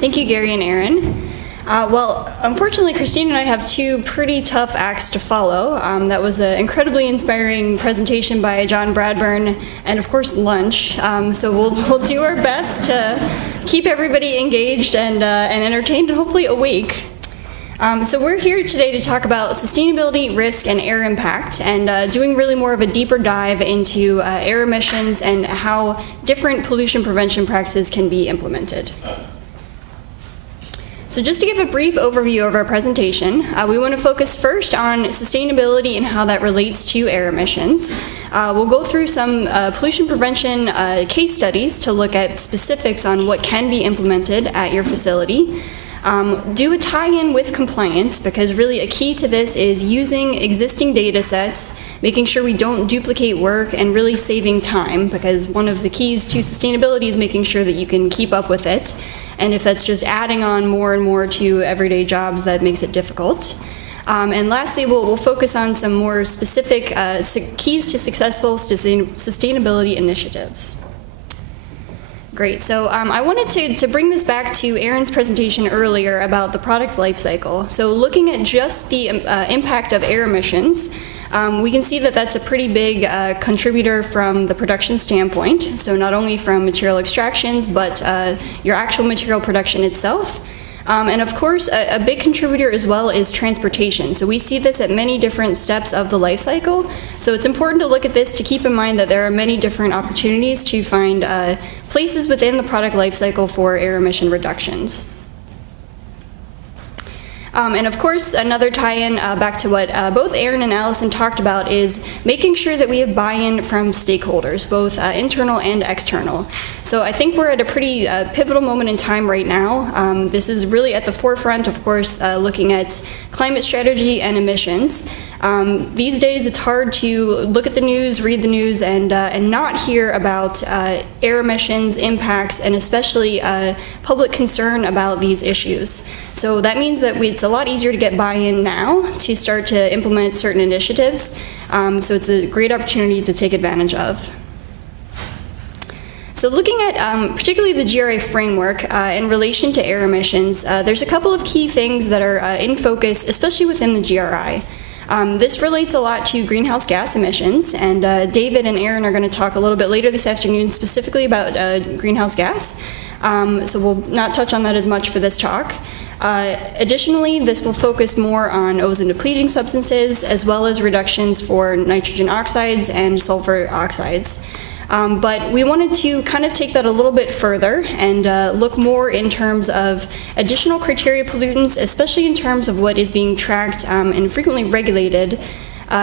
Thank you, Gary and Aaron. Well, unfortunately, Christine and I have two pretty tough acts to follow. That was an incredibly inspiring presentation by John Bradburn, and of course, lunch. So we'll do our best to keep everybody engaged and entertained and hopefully awake. So we're here today to talk about sustainability, risk, and air impact, and doing really more of a deeper dive into air emissions and how different pollution prevention practices can be implemented. So just to give a brief overview of our presentation, we want to focus first on sustainability and how that relates to air emissions. We'll go through some pollution prevention case studies to look at specifics on what can be implemented at your facility. Do a tie-in with compliance, because really a key to this is using existing data sets, making sure we don't duplicate work, and really saving time, because one of the keys to sustainability is making sure that you can keep up with it. And if that's just adding on more and more to everyday jobs, that makes it difficult. And lastly, we'll focus on some more specific keys to successful sustainability initiatives. Great, so I wanted to bring this back to Aaron's presentation earlier about the product life cycle. So looking at just the impact of air emissions, we can see that that's a pretty big contributor from the production standpoint. So not only from material extractions, but your actual material production itself. And of course, a big contributor as well is transportation. So we see this at many different steps of the life cycle. So it's important to look at this to keep in mind that there are many different opportunities to find places within the product life cycle for air emission reductions. And of course, another tie-in back to what both Aaron and Allison talked about is making sure that we have buy-in from stakeholders, both internal and external. So I think we're at a pretty pivotal moment in time right now. This is really at the forefront, of course, looking at climate strategy and emissions. These days, it's hard to look at the news, read the news, and not hear about air emissions impacts, and especially public concern about these issues. So that means that it's a lot easier to get buy-in now to start to implement certain initiatives. So it's a great opportunity to take advantage of. So looking at particularly the GRI framework in relation to air emissions, there's a couple of key things that are in focus, especially within the GRI. This relates a lot to greenhouse gas emissions, and David and Aaron are going to talk a little bit later this afternoon specifically about greenhouse gas. So we'll not touch on that as much for this talk. Additionally, this will focus more on ozone-depleting substances, as well as reductions for nitrogen oxides and sulfur oxides. But we wanted to kind of take that a little bit further and look more in terms of additional criteria pollutants, especially in terms of what is being tracked and frequently regulated,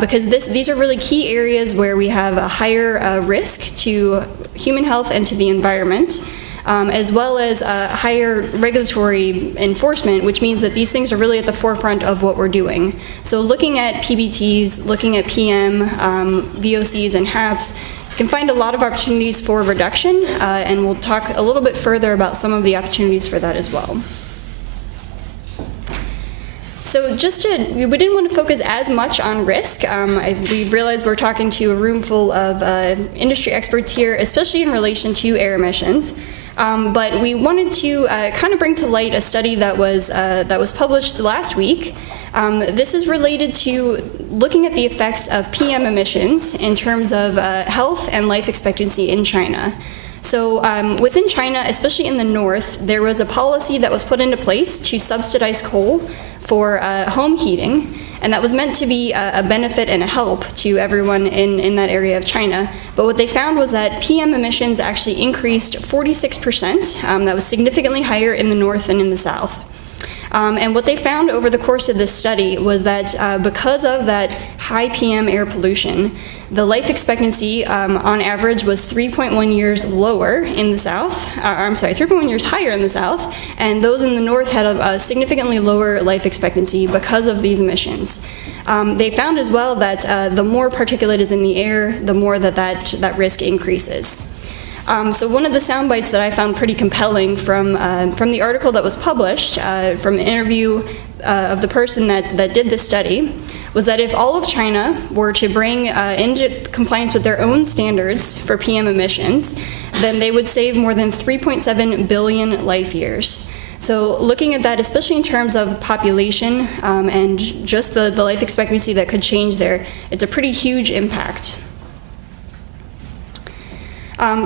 because these are really key areas where we have a higher risk to human health and to the environment. As well as higher regulatory enforcement, which means that these things are really at the forefront of what we're doing. So looking at PBTs, looking at PM, VOCs, and HAPs, you can find a lot of opportunities for reduction, and we'll talk a little bit further about some of the opportunities for that as well. So we didn't want to focus as much on risk. We realized we're talking to a room full of industry experts here, especially in relation to air emissions. But we wanted to kind of bring to light a study that was published last week. This is related to looking at the effects of PM emissions in terms of health and life expectancy in China. So within China, especially in the north, there was a policy that was put into place to subsidize coal for home heating, and that was meant to be a benefit and a help to everyone in that area of China. But what they found was that PM emissions actually increased 46%. That was significantly higher in the north than in the south. And what they found over the course of this study was that because of that high PM air pollution, the life expectancy on average was 3.1 years lower in the south, 3.1 years higher in the south, and those in the north had a significantly lower life expectancy because of these emissions. They found as well that the more particulate is in the air, the more that risk increases. So one of the sound bites that I found pretty compelling from the article that was published, from an interview of the person that did this study, was that if all of China were to bring into compliance with their own standards for PM emissions, then they would save more than 3.7 billion life years. So looking at that, especially in terms of population and just the life expectancy that could change there, it's a pretty huge impact.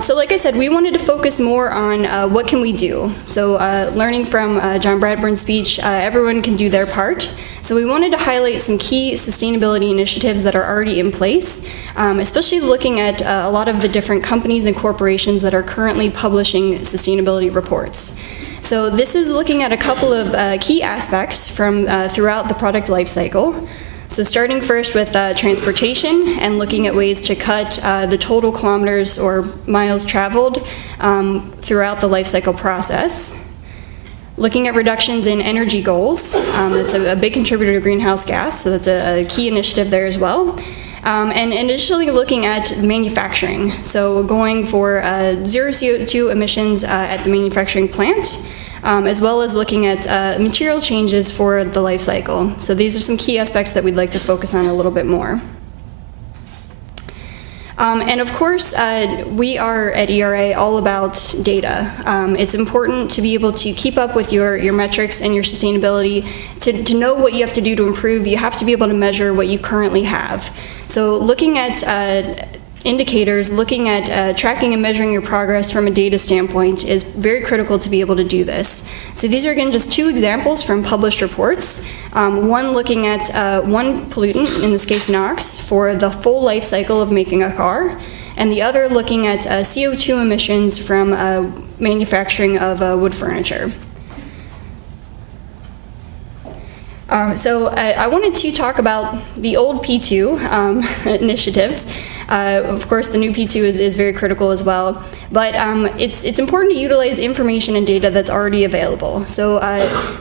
So like I said, we wanted to focus more on what can we do. So learning from John Bradburn's speech, everyone can do their part. So we wanted to highlight some key sustainability initiatives that are already in place, especially looking at a lot of the different companies and corporations that are currently publishing sustainability reports. So this is looking at a couple of key aspects from throughout the product life cycle. So starting first with transportation and looking at ways to cut the total kilometers or miles traveled throughout the life cycle process. Looking at reductions in energy goals, that's a big contributor to greenhouse gas, so that's a key initiative there as well. And additionally looking at manufacturing, so going for zero CO2 emissions at the manufacturing plant, as well as looking at material changes for the life cycle. So these are some key aspects that we'd like to focus on a little bit more. And of course, we are at ERA all about data. It's important to be able to keep up with your metrics and your sustainability. To know what you have to do to improve, you have to be able to measure what you currently have. So looking at indicators, looking at tracking and measuring your progress from a data standpoint is very critical to be able to do this. So these are again just two examples from published reports. One looking at one pollutant, in this case NOx, for the full life cycle of making a car, and the other looking at CO2 emissions from manufacturing of wood furniture. So I wanted to talk about the old P2 initiatives. Of course, the new P2 is very critical as well, but it's important to utilize information and data that's already available. So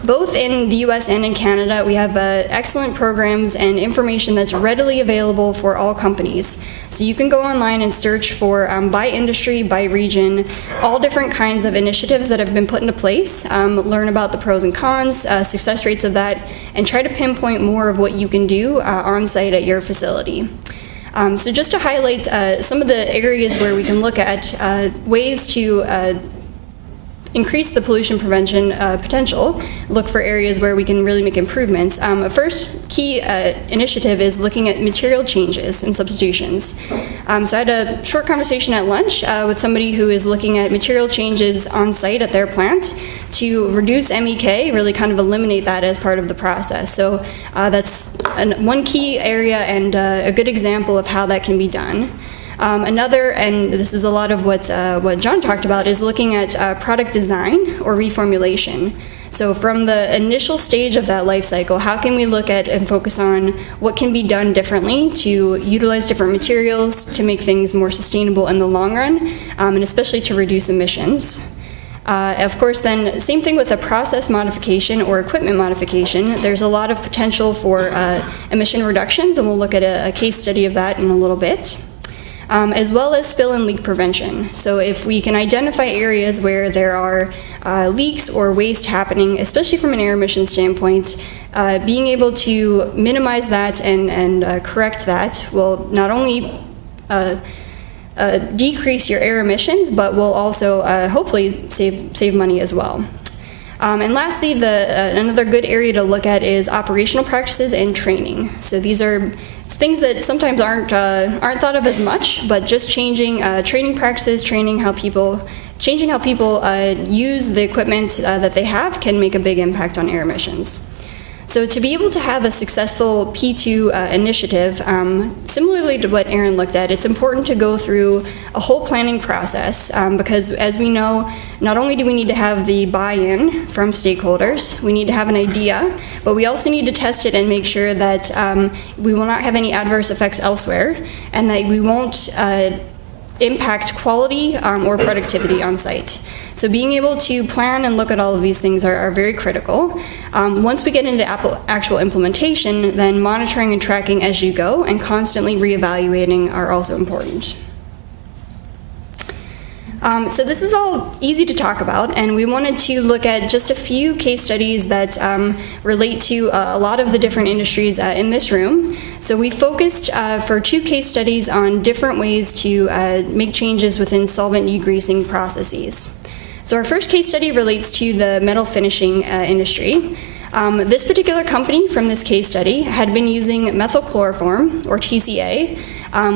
both in the US and in Canada, we have excellent programs and information that's readily available for all companies. So you can go online and search for, by industry, by region, all different kinds of initiatives that have been put into place, learn about the pros and cons, success rates of that, and try to pinpoint more of what you can do on site at your facility. So just to highlight some of the areas where we can look at ways to increase the pollution prevention potential, look for areas where we can really make improvements. A first key initiative is looking at material changes and substitutions. So I had a short conversation at lunch with somebody who is looking at material changes on site at their plant to reduce MEK, really kind of eliminate that as part of the process. So that's one key area and a good example of how that can be done. Another, and this is a lot of what John talked about, is looking at product design or reformulation. So from the initial stage of that life cycle, how can we look at and focus on what can be done differently to utilize different materials to make things more sustainable in the long run, and especially to reduce emissions. Of course, then, same thing with a process modification or equipment modification. There's a lot of potential for emission reductions, and we'll look at a case study of that in a little bit. As well as spill and leak prevention. So if we can identify areas where there are leaks or waste happening, especially from an air emission standpoint, being able to minimize that and correct that will not only decrease your air emissions, but will also hopefully save money as well. And lastly, another good area to look at is operational practices and training. So these are things that sometimes aren't thought of as much, but just changing training practices, changing how people use the equipment that they have can make a big impact on air emissions. So to be able to have a successful P2 initiative, similarly to what Aaron looked at, it's important to go through a whole planning process because as we know, not only do we need to have the buy-in from stakeholders, we need to have an idea, but we also need to test it and make sure that we will not have any adverse effects elsewhere and that we won't impact quality or productivity on site. So being able to plan and look at all of these things are very critical. Once we get into actual implementation, then monitoring and tracking as you go and constantly reevaluating are also important. So this is all easy to talk about, and we wanted to look at just a few case studies that relate to a lot of the different industries in this room. So we focused for 2 case studies on different ways to make changes within solvent degreasing processes. So our first case study relates to the metal finishing industry. This particular company from this case study had been using methylchloroform, or TCA,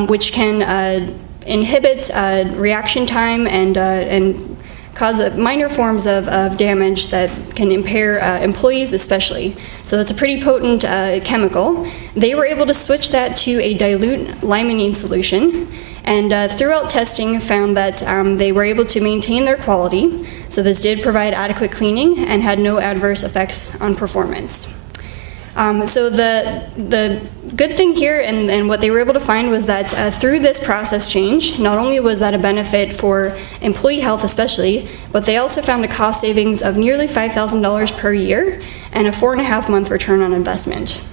which can inhibit reaction time and cause minor forms of damage that can impair employees especially. So that's a pretty potent chemical. They were able to switch that to a dilute limonene solution, and throughout testing found that they were able to maintain their quality. So this did provide adequate cleaning and had no adverse effects on performance. So the good thing here and what they were able to find was that through this process change, not only was that a benefit for employee health especially, but they also found a cost savings of nearly $5,000 per year and a 4.5-month return on investment.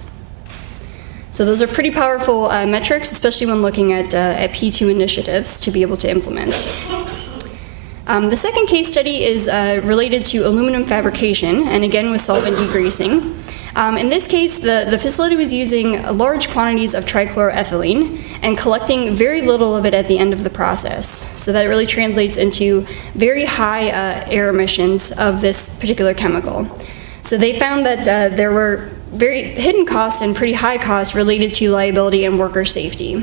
So those are pretty powerful metrics, especially when looking at P2 initiatives to be able to implement. The second case study is related to aluminum fabrication, and again with solvent degreasing. In this case, the facility was using large quantities of trichloroethylene and collecting very little of it at the end of the process. So that really translates into very high air emissions of this particular chemical. So they found that there were very hidden costs and pretty high costs related to liability and worker safety.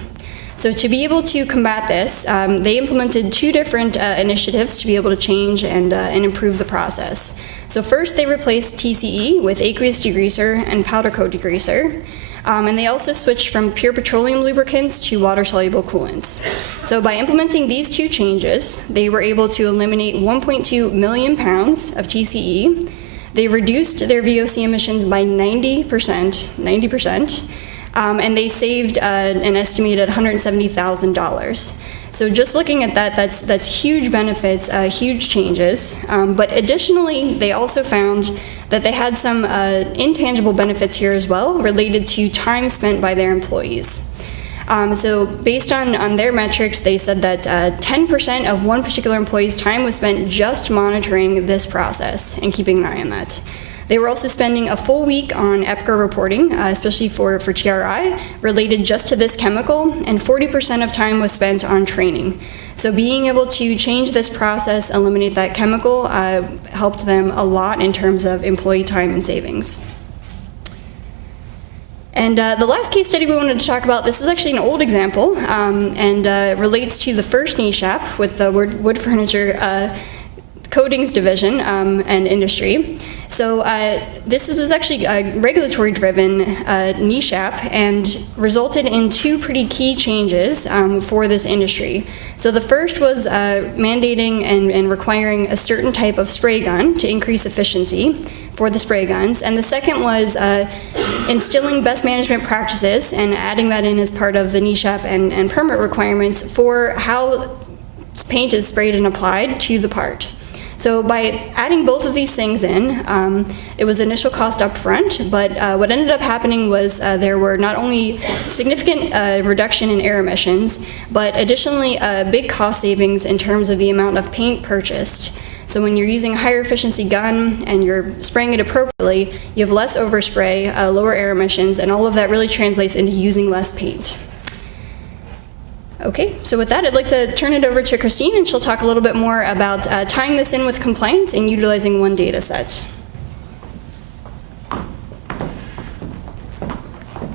So to be able to combat this, they implemented 2 different initiatives to be able to change and improve the process. So first they replaced TCE with aqueous degreaser and powder coat degreaser. And they also switched from pure petroleum lubricants to water-soluble coolants. So by implementing these 2 changes, they were able to eliminate 1.2 million pounds of TCE. They reduced their VOC emissions by 90%, and they saved an estimated $170,000. So just looking at that, that's huge benefits, huge changes. But additionally, they also found that they had some intangible benefits here as well related to time spent by their employees. So based on their metrics, they said that 10% of one particular employee's time was spent just monitoring this process and keeping an eye on that. They were also spending a full week on EPCA reporting, especially for TRI, related just to this chemical, and 40% of time was spent on training. So being able to change this process, eliminate that chemical, helped them a lot in terms of employee time and savings. And the last case study we wanted to talk about, this is actually an old example, and relates to the first niche app with the wood furniture coatings division and industry. So this was actually a regulatory-driven niche app and resulted in 2 pretty key changes for this industry. So the first was mandating and requiring a certain type of spray gun to increase efficiency for the spray guns, and the second was instilling best management practices and adding that in as part of the niche app and permit requirements for how paint is sprayed and applied to the part. So by adding both of these things in, it was initial cost up front, but what ended up happening was there were not only significant reduction in air emissions, but additionally big cost savings in terms of the amount of paint purchased. So when you're using a higher efficiency gun and you're spraying it appropriately, you have less overspray, lower air emissions, and all of that really translates into using less paint. Okay, so with that, I'd like to turn it over to Christine, and she'll talk a little bit more about tying this in with compliance and utilizing one data set.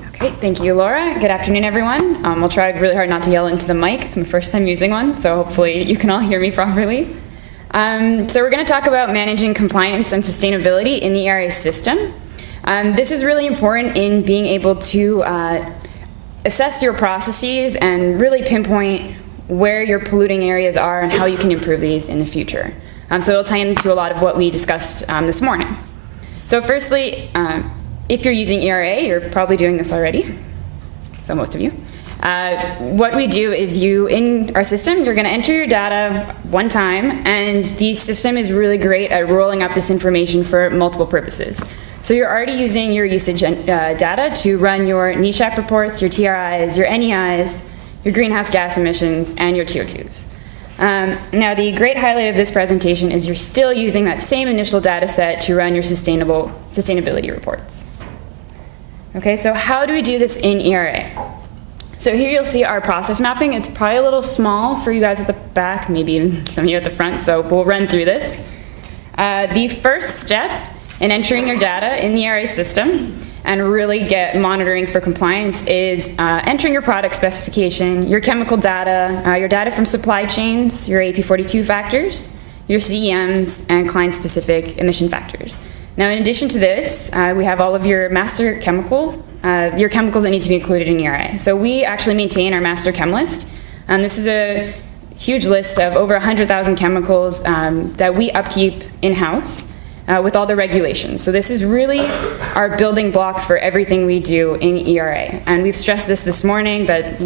Okay, thank you, Laura. Good afternoon, everyone. We'll try really hard not to yell into the mic. It's my first time using one, so hopefully you can all hear me properly. So we're going to talk about managing compliance and sustainability in the ERA system. This is really important in being able to assess your processes and really pinpoint where your polluting areas are and how you can improve these in the future. So it'll tie into a lot of what we discussed this morning. So firstly, if you're using ERA, you're probably doing this already, so most of you. What we do is in our system, you're going to enter your data one time, and the system is really great at rolling up this information for multiple purposes. So you're already using your usage data to run your niche app reports, your TRIs, your NEIs, your greenhouse gas emissions, and your TO2s. Now, the great highlight of this presentation is you're still using that same initial data set to run your sustainability reports. Okay, so how do we do this in ERA? So here you'll see our process mapping. It's probably a little small for you guys at the back, maybe even some of you at the front, so we'll run through this. The first step in entering your data in the ERA system and really get monitoring for compliance is entering your product specification, your chemical data, your data from supply chains, your AP42 factors, your CEMs, and client-specific emission factors. Now, in addition to this, we have all of your master chemicals that need to be included in ERA. So we actually maintain our master chem list. This is a huge list of over 100,000 chemicals that we upkeep in-house with all the regulations. So this is really our building block for everything we do in ERA. And we've stressed this morning that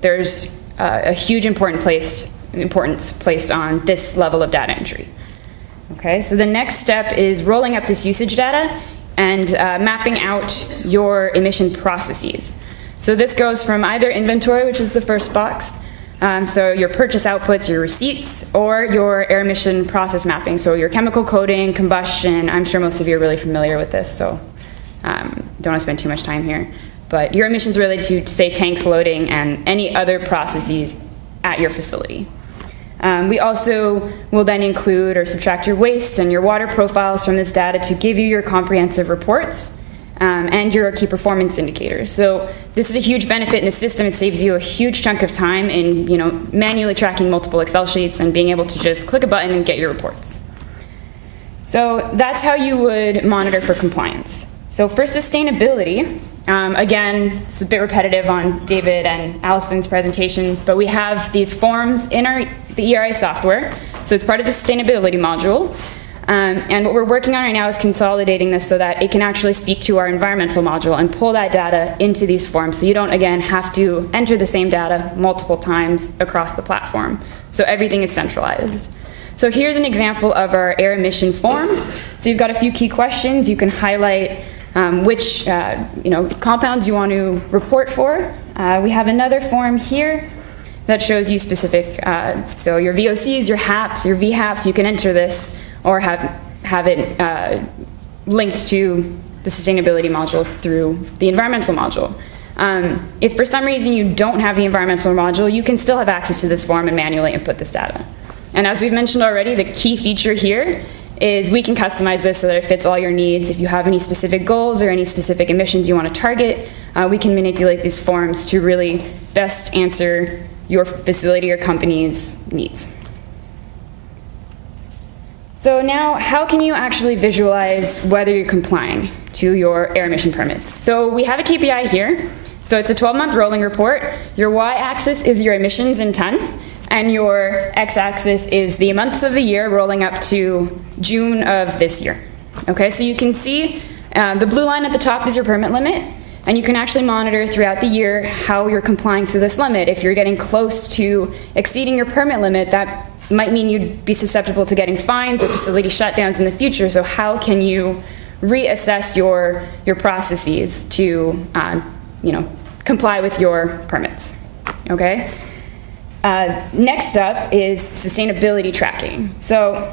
there's a huge importance placed on this level of data entry. Okay, so the next step is rolling up this usage data and mapping out your emission processes. So this goes from either inventory, which is the first box, so your purchase outputs, your receipts, or your air emission process mapping, so your chemical coding, combustion. I'm sure most of you are really familiar with this, so don't want to spend too much time here. But your emissions related to, say, tanks loading and any other processes at your facility. We also will then include or subtract your waste and your water profiles from this data to give you your comprehensive reports and your key performance indicators. So this is a huge benefit in the system. It saves you a huge chunk of time in manually tracking multiple Excel sheets and being able to just click a button and get your reports. So that's how you would monitor for compliance. So for sustainability, again, it's a bit repetitive on David and Allison's presentations, but we have these forms in the ERA software. So it's part of the sustainability module. And what we're working on right now is consolidating this so that it can actually speak to our environmental module and pull that data into these forms. So you don't, again, have to enter the same data multiple times across the platform. So everything is centralized. So here's an example of our air emission form. So you've got a few key questions. You can highlight which compounds you want to report for. We have another form here that shows you specific, so your VOCs, your HAPs, your VHAPs, you can enter this or have it linked to the sustainability module through the environmental module. If for some reason you don't have the environmental module, you can still have access to this form and manually input this data. And as we've mentioned already, the key feature here is we can customize this so that it fits all your needs. If you have any specific goals or any specific emissions you want to target, we can manipulate these forms to really best answer your facility or company's needs. So now, how can you actually visualize whether you're complying to your air emission permits? So we have a KPI here. So it's a 12-month rolling report. Your y-axis is your emissions in ton, and your x-axis is the months of the year rolling up to June of this year. Okay, so you can see the blue line at the top is your permit limit, and you can actually monitor throughout the year how you're complying to this limit. If you're getting close to exceeding your permit limit, that might mean you'd be susceptible to getting fines or facility shutdowns in the future. So how can you reassess your processes to comply with your permits? Okay. Next up is sustainability tracking. So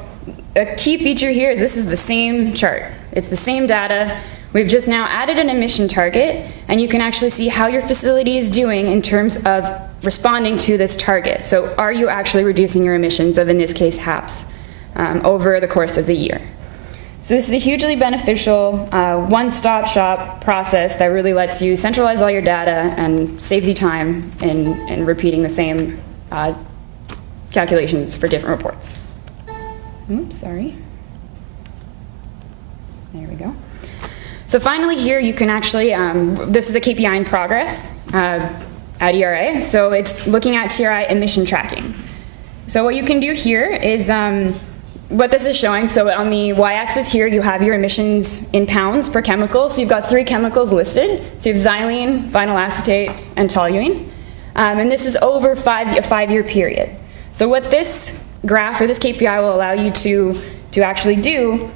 a key feature here is this is the same chart. It's the same data. We've just now added an emission target, and you can actually see how your facility is doing in terms of responding to this target. So are you actually reducing your emissions of, in this case, HAPs, over the course of the year? So this is a hugely beneficial one-stop shop process that really lets you centralize all your data and saves you time in repeating the same calculations for different reports. Oops, sorry. There we go. So finally here you can actually, this is a KPI in progress at ERA, so it's looking at ERA emission tracking. So what you can do here is, what this is showing, so on the y-axis here you have your emissions in pounds per chemical, so you've got 3 chemicals listed, so you have xylene, vinyl acetate, and toluene, and this is over a 5-year period. So what this graph or this KPI will allow you to actually do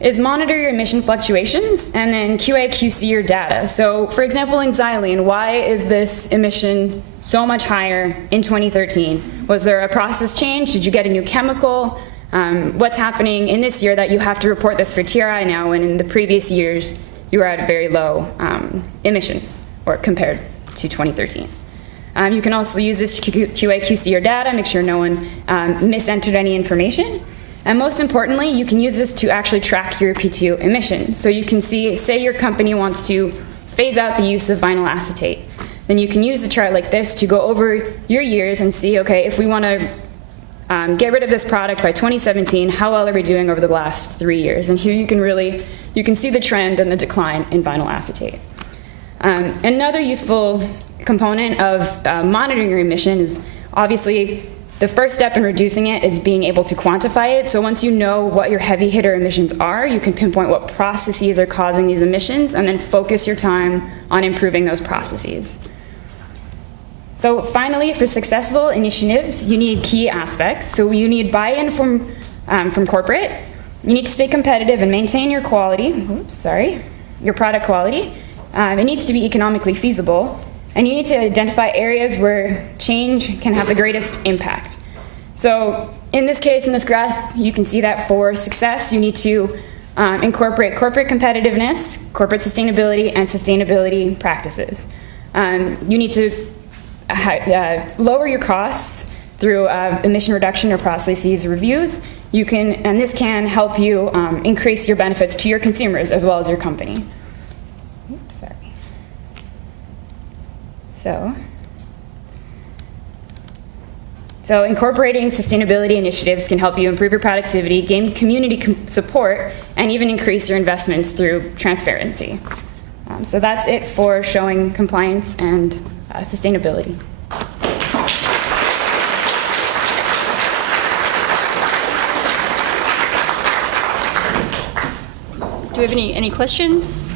is monitor your emission fluctuations and then QA/QC your data. So for example, in xylene, why is this emission so much higher in 2013? Was there a process change? Did you get a new chemical? What's happening in this year that you have to report this for TRI now, when in the previous years you were at very low emissions or compared to 2013? You can also use this to QA/QC your data, make sure no one misentered any information. And most importantly, you can use this to actually track your P2 emissions. So you can see, say your company wants to phase out the use of vinyl acetate. Then you can use a chart like this to go over your years and see, okay, if we want to get rid of this product by 2017, how well are we doing over the last 3 years? And here you can see the trend and the decline in vinyl acetate. Another useful component of monitoring your emission is obviously the first step in reducing it is being able to quantify it. So once you know what your heavy hitter emissions are, you can pinpoint what processes are causing these emissions and then focus your time on improving those processes. So finally, for successful initiatives, you need key aspects. So you need buy-in from corporate. You need to stay competitive and maintain your quality. Your product quality. It needs to be economically feasible. And you need to identify areas where change can have the greatest impact. So in this case, in this graph, you can see that for success, you need to incorporate corporate competitiveness, corporate sustainability, and sustainability practices. You need to lower your costs through emission reduction or processes reviews. And this can help you increase your benefits to your consumers as well as your company. Oops, sorry. So incorporating sustainability initiatives can help you improve your productivity, gain community support, and even increase your investments through transparency. So that's it for showing compliance and sustainability. Do we have any questions?